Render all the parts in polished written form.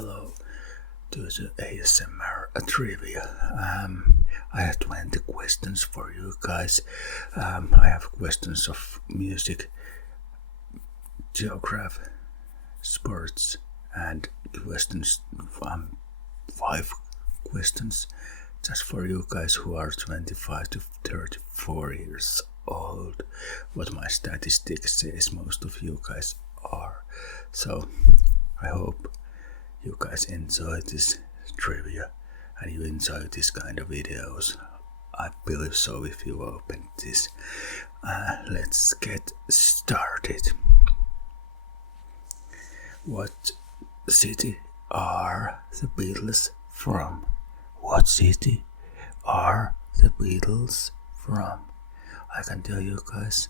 hello to the ASMR trivia. I have 20 questions for you guys. I have questions of music, geography, sports, and questions. 5 questions just for you guys who are 25 to 34 years old. What my statistics says most of you guys are. So I hope you guys enjoy this trivia and you enjoy this kind of videos. I believe so if you open this. Let's get started. What city are the Beatles from? What city are the Beatles from? I can tell you guys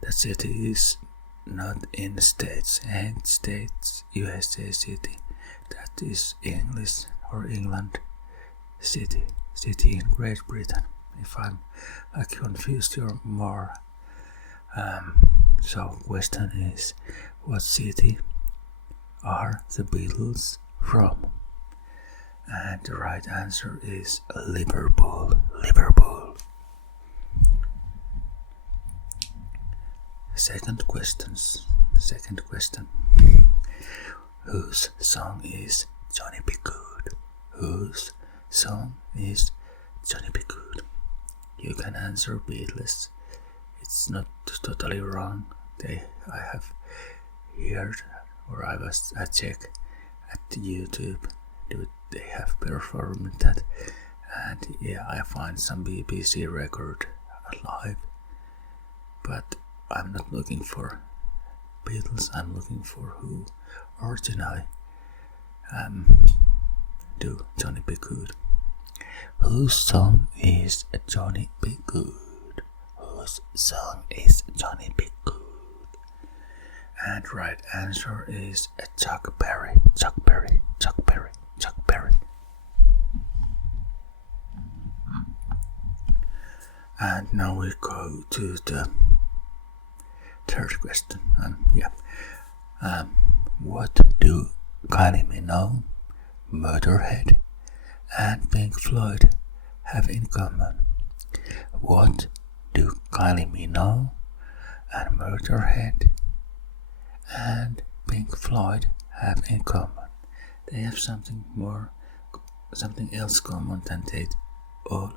that city is not in the States, and States, USA city. That is English or England city in Great Britain. If I confused you more. So question is, what city are the Beatles from? And the right answer is Liverpool. Second question. Whose song is Johnny Be Good? Whose song is Johnny Be Good? You can answer Beatles. It's not totally wrong. I have heard, or I check at YouTube. They have performed that, and yeah, I find some BBC record live. But I'm not looking for Beatles. I'm looking for who originally do Johnny Be Good. Whose song is Johnny Be Good? Whose song is Johnny Be Good? And right answer is Chuck Berry. And now we go to the third question. What do Kylie Minogue, Motorhead, and Pink Floyd have in common? What do Kylie Minogue and Motorhead and Pink Floyd have in common? They have something else common than they all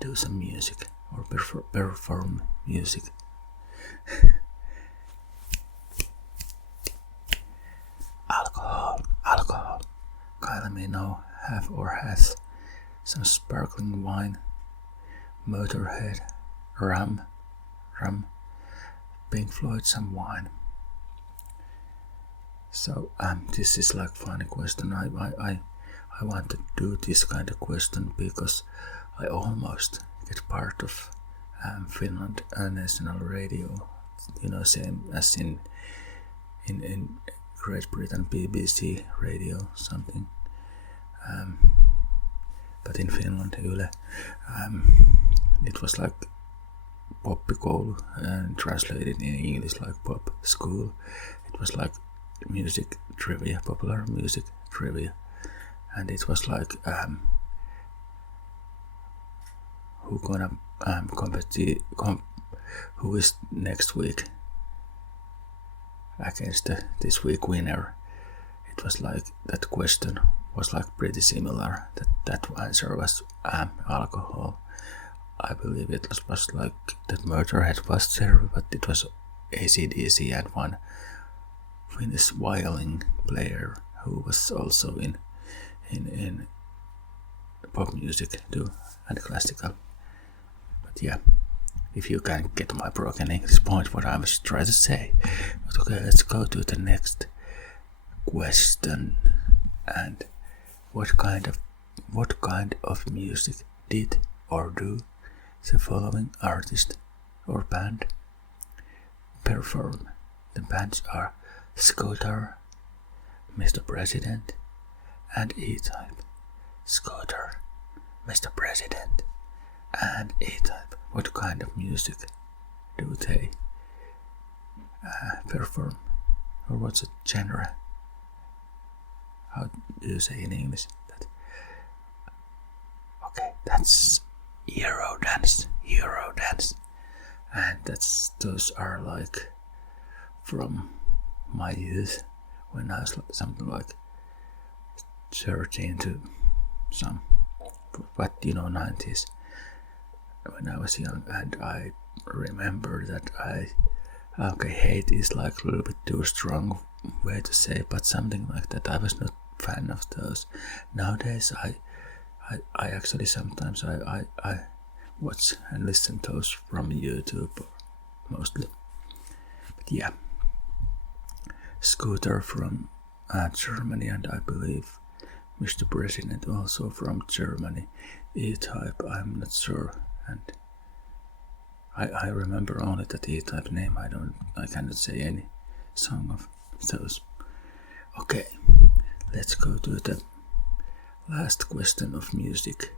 do some music or perform music. Alcohol. Kylie Minogue has some sparkling wine. Motorhead, rum. Pink Floyd, some wine. So this is like funny question. I want to do this kind of question because I almost get part of Finland national radio. Same as in Great Britain, BBC radio, something. But in Finland, Yle, it was like poppikoulu, and translated in English like pop school. It was like music trivia, popular music trivia, and it was like who gonna who is next week against this week winner. It was like that question was like pretty similar. That answer was alcohol. I believe it was like that Motorhead was there, but it was AC/DC and one Finnish violin player who was also in pop music too and classical. But yeah, if you can get my broken English point, what I was trying to say. But okay, let's go to the next question. And what kind of music did or do the following artist or band perform? The bands are Scooter, Mr. President, and E-Type. Scooter, Mr. President, and E-Type. What kind of music do they perform? Or what's the genre? how do you say in English that? Okay, that's Eurodance, and those are like from my youth when I was something like 13 to some, but 90s when I was young, and I remember that hate is like a little bit too strong way to say, but something like that. I was not fan of those. Nowadays, I actually sometimes I watch and listen to those from YouTube mostly. But yeah, Scooter from Germany, and I believe Mr. President also from Germany. E-Type, I'm not sure, and I remember only that E-Type name. I cannot say any song of those. Okay, let's go to the last question of music.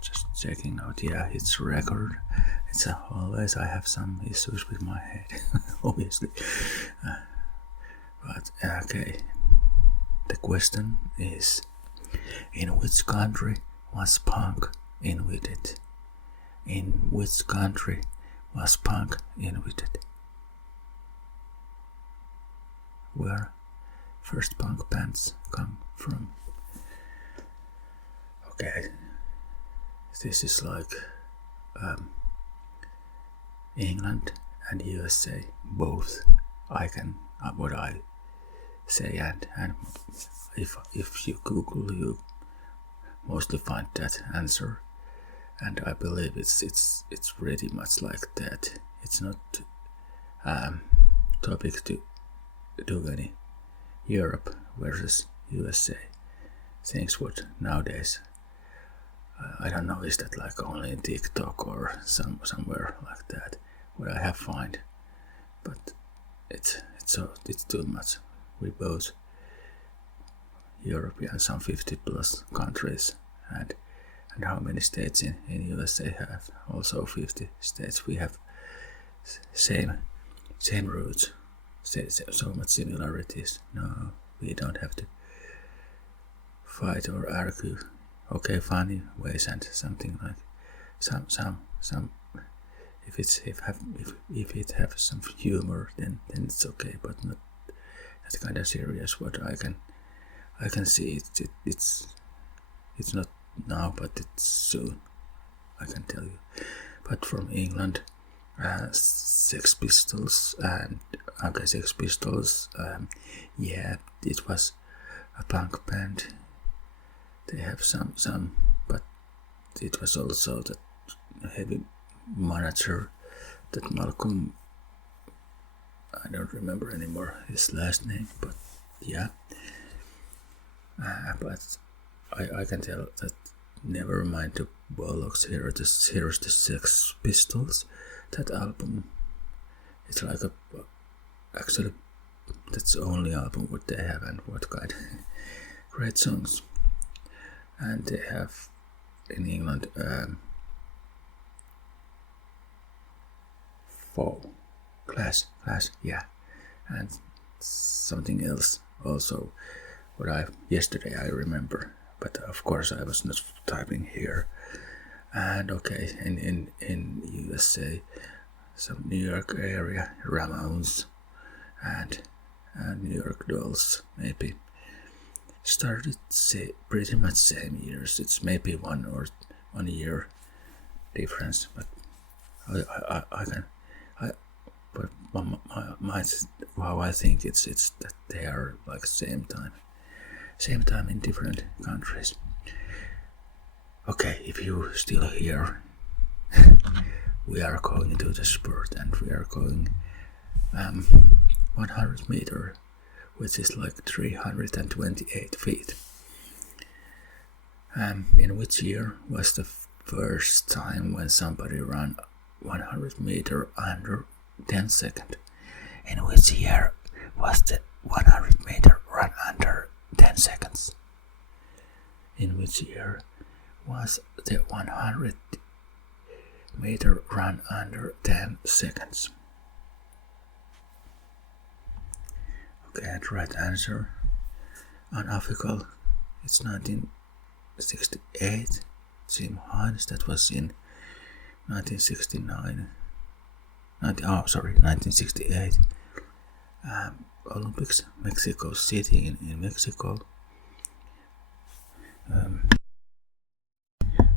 Just checking out. Yeah, it's record. It's always I have some issues with my head, obviously. But okay, the question is: in which country was punk invented? In which country was punk invented? Where first punk bands come from? Okay, this is like England and USA both. I can what I say, and if you Google, you mostly find that answer, and I believe it's pretty much like that. It's not topic to do any Europe versus USA things. What nowadays I don't know, is that like only in TikTok or somewhere like that what I have find, but it's too much. We both European, some 50 plus countries, and how many states in USA have also 50 states. We have same roots, so much similarities. No, we don't have to fight or argue. Okay, funny ways and something like some if it have some humor, then it's okay, but not that kind of serious. What I can see it's not now, but it's soon, I can tell you. But from England, Sex Pistols, and Sex Pistols, yeah, it was a punk band. They have some, but it was also that heavy manager, that Malcolm, I don't remember anymore his last name, but yeah. But I can tell that never mind the bollocks. Here's the Sex Pistols. That album, it's like actually that's the only album what they have, and what kind great songs. And they have in England 4 class, yeah, and something else also. What yesterday I remember, but of course I was not typing here. And okay, in USA, some New York area, Ramones, and New York Dolls, maybe started pretty much same years. It's maybe 1 year difference, but but how I think it's that they are like same time in different countries. Okay, if you still here, we are going to the sport, and we are going 100 meter, which is like 328 feet. In which year was the first time when somebody ran 100 meter under 10 seconds? In which year was the 100 meter run under 10 seconds? In which year was the 100 meter run under 10 seconds? Okay, and right answer. Unofficial. It's 1968. Jim Hines, that was in 1969. 1968. Olympics, Mexico City in Mexico.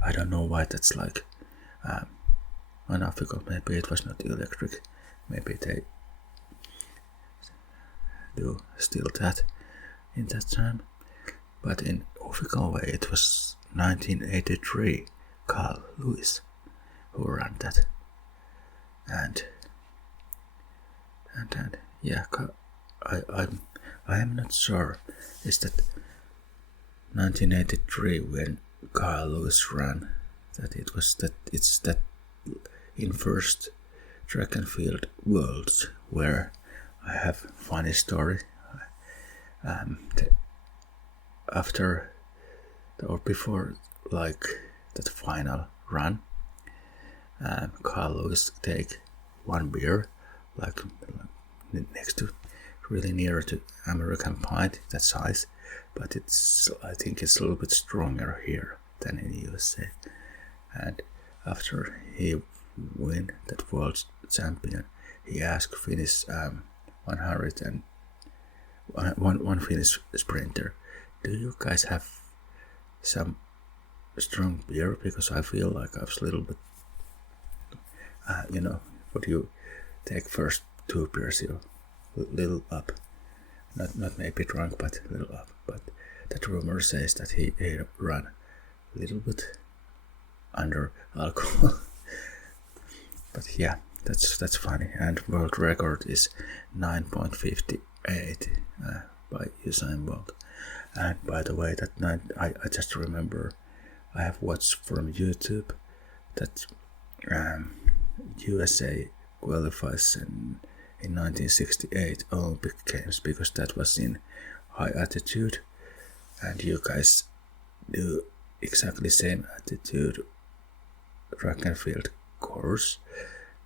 I don't know why that's like unofficial. Maybe it was not electric. Maybe they do still that in that time. But in official way, it was 1983. Carl Lewis who ran that, and yeah, I am not sure. Is that 1983 when Carl Lewis ran? That it was that it's that in first track and field worlds where I have funny story. After or before like that final run, Carl Lewis take one beer like next to really near to American pint that size, but I think it's a little bit stronger here than in USA. And after he win that world champion, he asked Finnish 100 and one Finnish sprinter, do you guys have some strong beer? Because I feel like I was a little bit, would you take first 2 beers, you little up, not maybe drunk, but a little up. But that rumor says that he ran a little bit under alcohol. But yeah, that's funny. And world record is 9.58 by Usain Bolt. And by the way, that night I just remember I have watched from YouTube that USA qualifies in 1968 Olympic Games, because that was in high altitude, and you guys do exactly same altitude track and field course,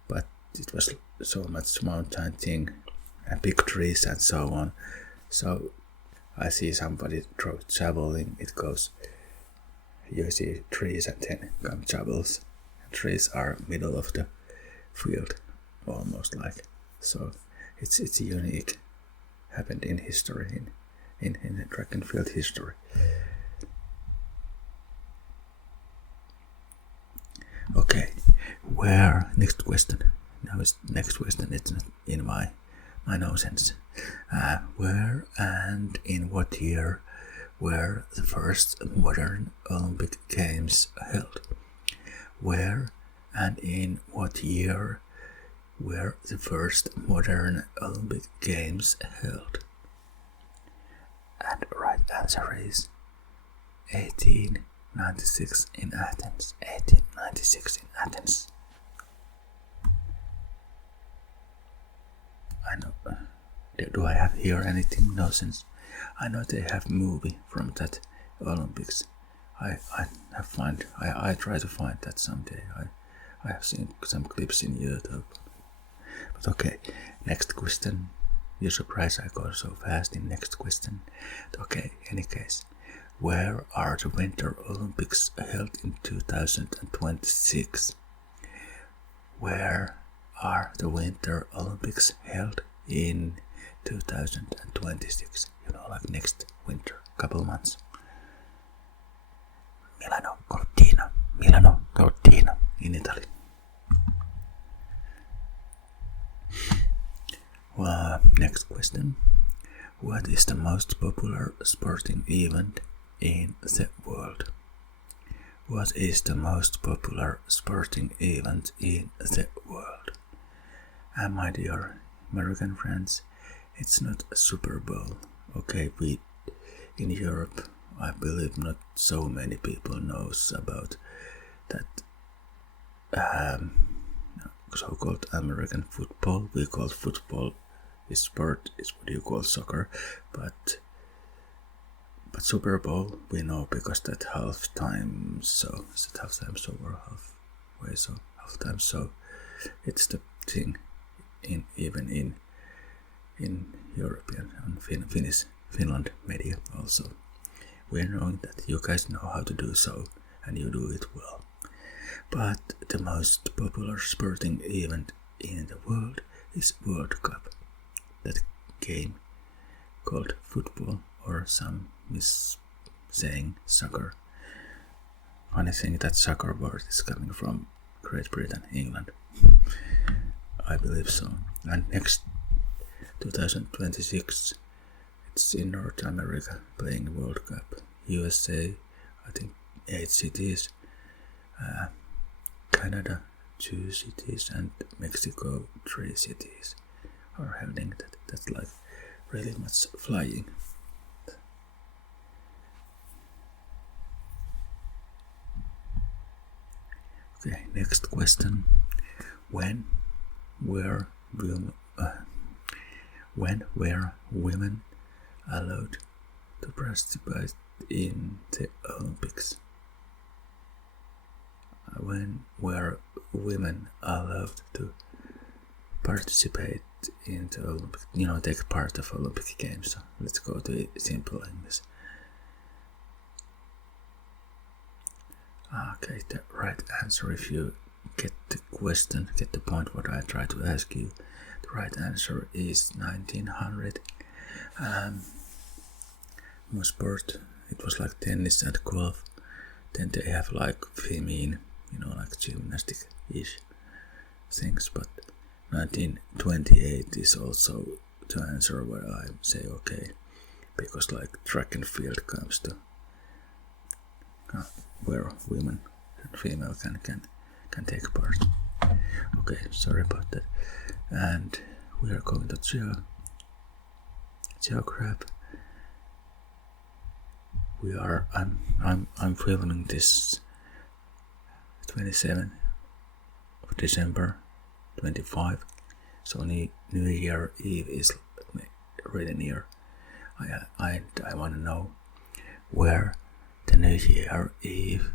but it was so much mountain thing and big trees and so on. So I see somebody throw javelin, it goes, you see trees and then come javels. Trees are middle of the field, almost like. So it's unique, happened in history, in the track and field history. Okay, where next question? Now is next question. It's not in my nonsense. Where and in what year were the first modern Olympic Games held? Where and in what year were the first modern Olympic Games held? And the right answer is 1896 in Athens. 1896 in Athens. I know. Do I have here anything nonsense? I know they have movie from that Olympics. I try to find that someday. I have seen some clips in YouTube. But okay, next question. You're surprised I go so fast in next question. Okay, any case. Where are the Winter Olympics held in 2026? Where are the Winter Olympics held in 2026? You know, like next winter, couple months. Milano Cortina in Italy. Well, next question. What is the most popular sporting event in the world? What is the most popular sporting event in the world? And my dear American friends, it's not a Super Bowl. Okay, we in Europe, I believe not so many people knows about that so-called American football. We call football is sport, is what you call soccer, but Super Bowl we know because that halftime so is it halftime so or halfway so halftime so it's the thing even in in European and Finland media also. We're knowing that you guys know how to do so, and you do it well. But the most popular sporting event in the world is World Cup. That game called football, or some is saying soccer. Funny thing that soccer word is coming from Great Britain, England. I believe so. And next 2026 it's in North America playing World Cup. USA, I think 8 cities. Canada 2 cities and Mexico 3 cities are having that. That's like really much flying. Okay, next question. When were women allowed to participate in the Olympics? When were women allowed to participate in the Olympics? Take part of Olympic Games. So let's go to simple English. Okay, the right answer, if you get the question, get the point what I try to ask you, the right answer is 1900. Most sport, it was like tennis and golf. Then they have like feminine, like gymnastic-ish things, but 1928 is also the answer where I say okay, because like track and field comes to where women and female can take part. Okay, sorry about that. And we are going to Geographic. I'm filming this 27th of December 25, so New Year Eve is really near. I want to know where the New Year Eve,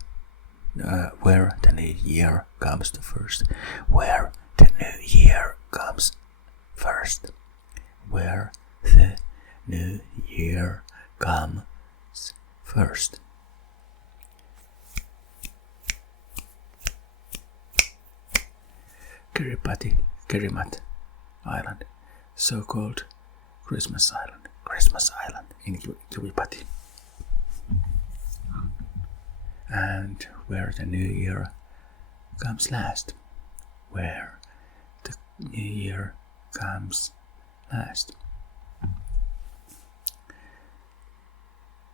where the New Year comes first. Where the New Year comes first. Where the New Year comes first. Kirimat Island, so-called Christmas Island in Kiribati. And where the New Year comes last. Where the New Year comes last.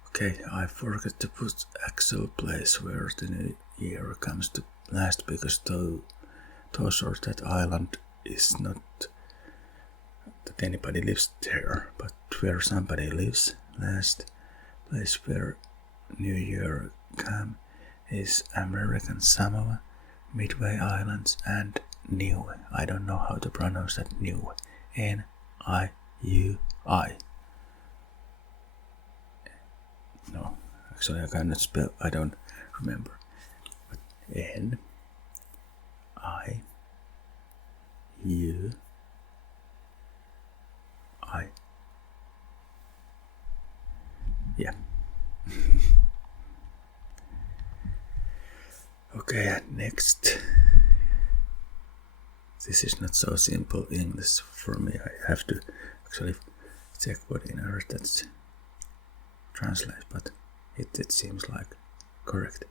Okay, I forgot to put actual place where the New Year comes to last, because those or that island is not that anybody lives there, but where somebody lives. Last place where New Year comes is American Samoa, Midway Islands, and Niue. I don't know how to pronounce that. Niue. N-I-U-I. No, actually I cannot spell. I don't remember. But N-I-U-I. Yeah. Okay, next. This is not so simple English for me. I have to actually check what in earth that's translate, but it seems like correct.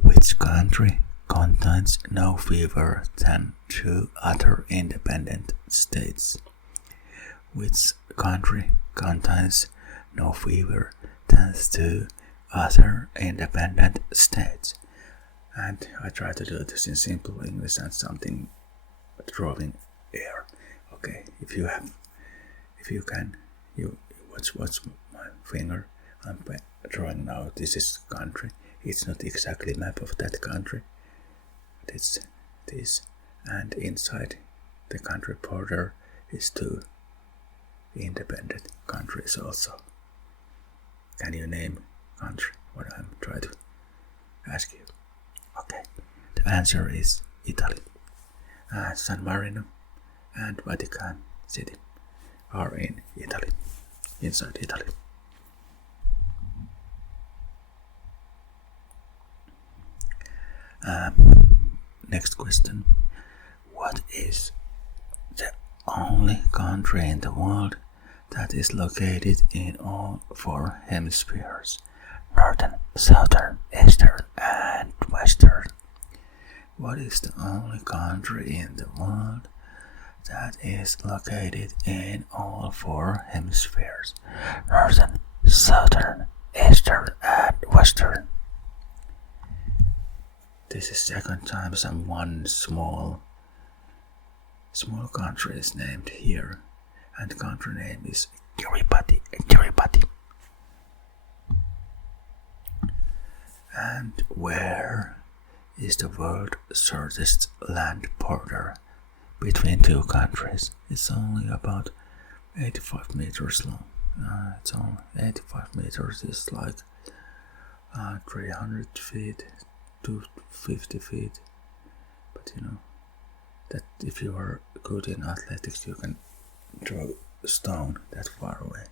Which country contains no fewer than 2 other independent states? Which country contains no fewer than 2 other independent states? And I try to do this in simple English and something drawing air. Okay, if you can, watch my finger. I'm drawing now. This is country. It's not exactly map of that country. It's this, and inside the country border is 2 independent countries also. Can you name country? What I'm trying to ask you. Okay, the answer is Italy, San Marino, and Vatican City. are in Italy, inside Italy. Next question. What is the only country in the world that is located in all four hemispheres? Northern, southern, eastern, and western. What is the only country in the world that is located in all four hemispheres? Northern, southern, eastern, and western. This is second time one small country is named here, and the country name is Kiribati. And where is the world's shortest land border between two countries? It's only about 85 meters long. It's only 85 meters. It's like 300 feet to 50 feet. But you know that if you are good in athletics, you can throw a stone that far away.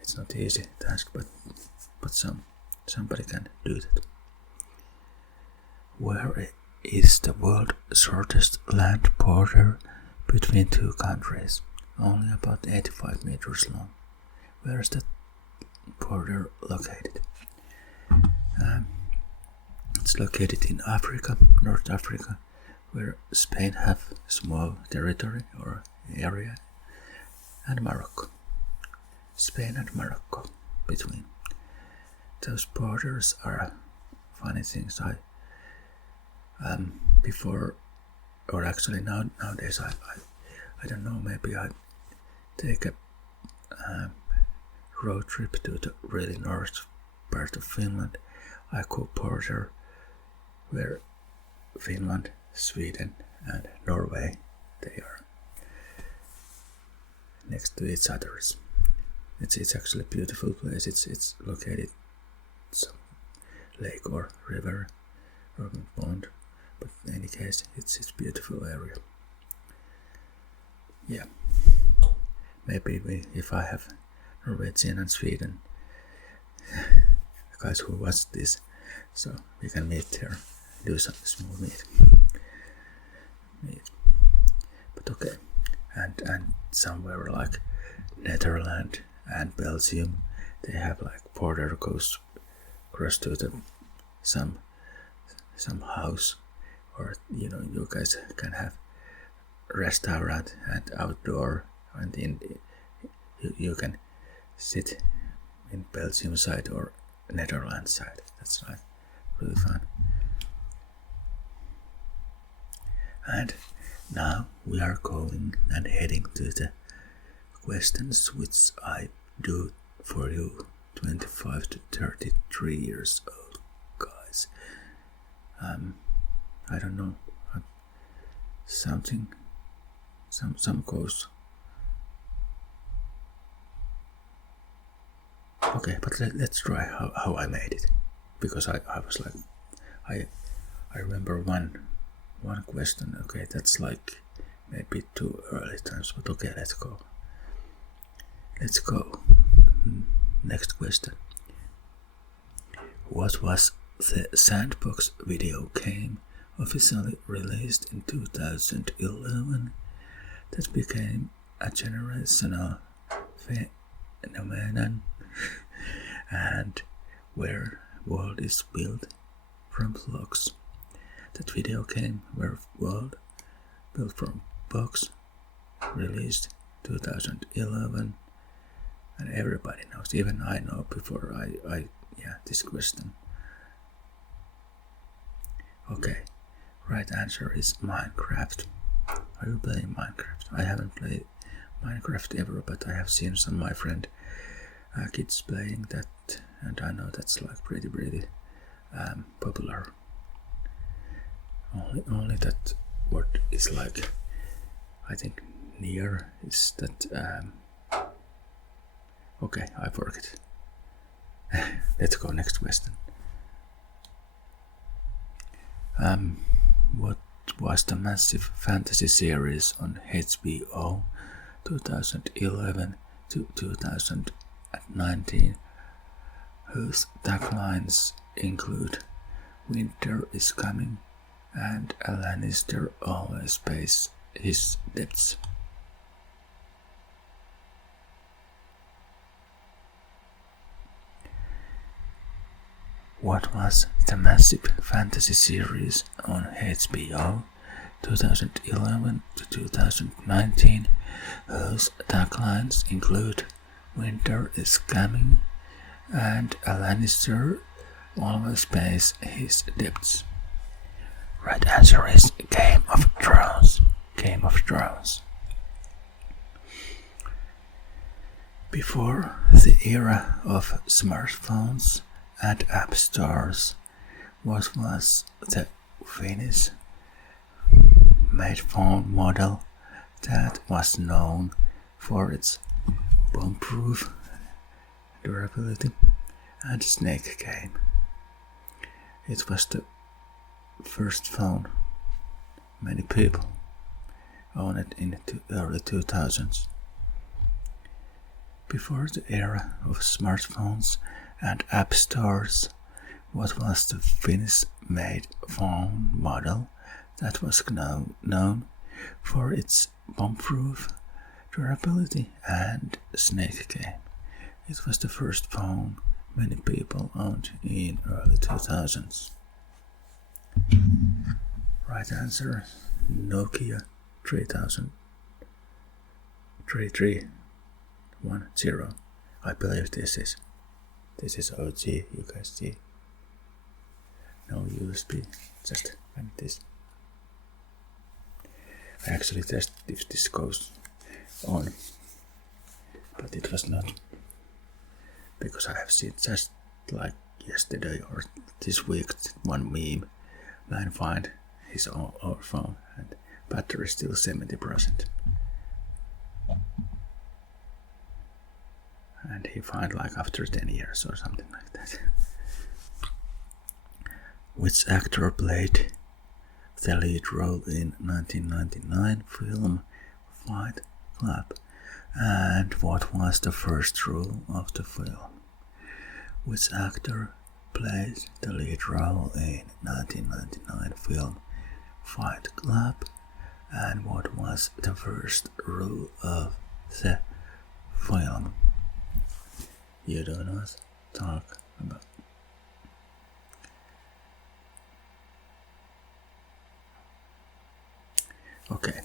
It's not easy task, but somebody can do that. Where is the world's shortest land border between two countries? Only about 85 meters long. Where is that border located? It's located in Africa, North Africa, where Spain have small territory or area, and Morocco. Spain and Morocco between. Those borders are funny things. Before, or actually nowadays I don't know, maybe I take a road trip to the really north part of Finland. I go border where Finland, Sweden and Norway, they are next to each other. It's actually a beautiful place. It's located some lake or river or pond, but in any case it's a beautiful area. Yeah, maybe if I have Norwegian and Sweden guys who watch this, so we can meet there, do some small meet. But okay, and somewhere like Netherlands and Belgium, they have like border goes across to some house, or you guys can have restaurant and outdoor, and you can sit in Belgium side or Netherlands side. That's like really fun. And now we are going and heading to the questions which I do for you 25 to 33 years old guys. I don't know, something, some goes. Okay, but let's try how I made it, because I was like, I remember one question. Okay, that's like maybe too early times, but okay, let's go. Next question. What was the Sandbox video game officially released in 2011 that became a generational phenomenon and where world is built from blocks? That video game where world built from blocks, released 2011, and everybody knows, even I know before I this question. Okay, right answer is Minecraft. Are you playing Minecraft? I haven't played Minecraft ever, but I have seen some of my friend kids playing that, and I know that's like pretty popular. Only that what is like, I think near is that okay, I forget. Let's go next question. What was the massive fantasy series on HBO 2011 to 2019, whose taglines include "Winter is coming" and "A Lannister always pays his debts." What was the massive fantasy series on HBO 2011 to 2019, whose taglines include "Winter is coming" and "A Lannister always pays his debts"? Right answer is Game of Thrones. Game of Thrones. Before the era of smartphones and app stores, what was the Finnish made phone model that was known for its bomb-proof durability and snake game? It was the first phone many people owned in the early 2000s. Before the era of smartphones and app stores, what was the Finnish-made phone model that was known for its bomb-proof durability and snake game? It was the first phone many people owned in early 2000s. Right answer, Nokia 3310. I believe this is OG, you guys see. No USB, just like this. I actually tested if this goes on, but it was not, because I have seen just like yesterday or this week one meme, man find his old phone and battery still 70%. And he find like after 10 years or something like that. Which actor played the lead role in 1999 film Fight Club? And what was the first rule of the film? Which actor played the lead role in 1999 film Fight Club? And what was the first rule of the film? You do not talk about. Okay.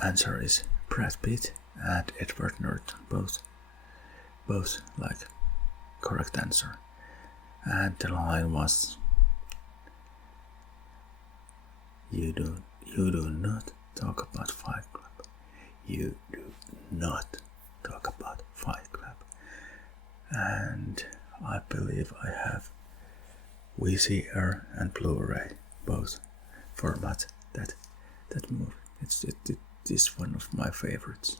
Answer is Brad Pitt and Edward Norton, both like correct answer. And the line was, you do not talk about Fight Club. You do not talk about Fight Club. And I believe I have VCR and Blu-ray, both format that movie. It is one of my favorites.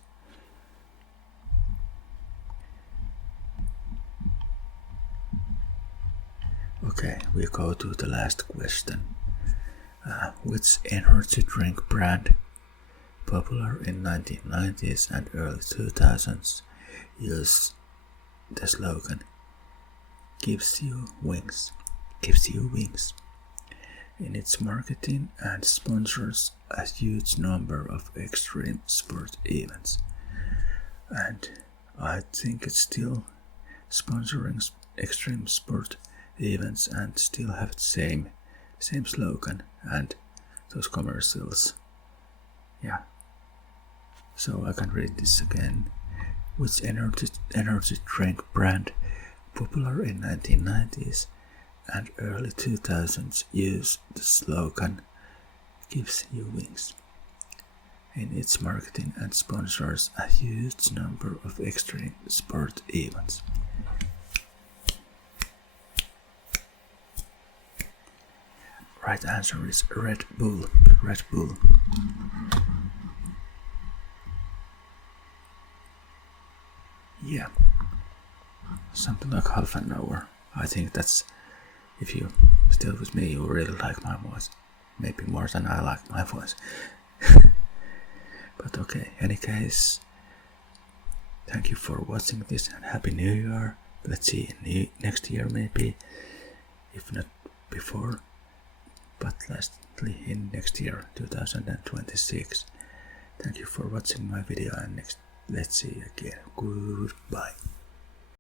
Okay, we go to the last question. Which energy drink brand, popular in 1990s and early 2000s, used the slogan "Gives you wings"? In its marketing and sponsors a huge number of extreme sport events. And I think it's still sponsoring extreme sport events and still have the same slogan and those commercials. Yeah. So I can read this again. Which energy drink brand, popular in 1990s and early 2000s, used the slogan "Gives you wings"? In its marketing and sponsors a huge number of extreme sport events. Right answer is Red Bull. Red Bull. Yeah. Something like half an hour. I think that's, if you still with me, you really like my voice. Maybe more than I like my voice. But okay, any case, thank you for watching this and Happy New Year. Let's see next year maybe, if not before, but lastly in next year, 2026. Thank you for watching my video and let's see you again. Goodbye.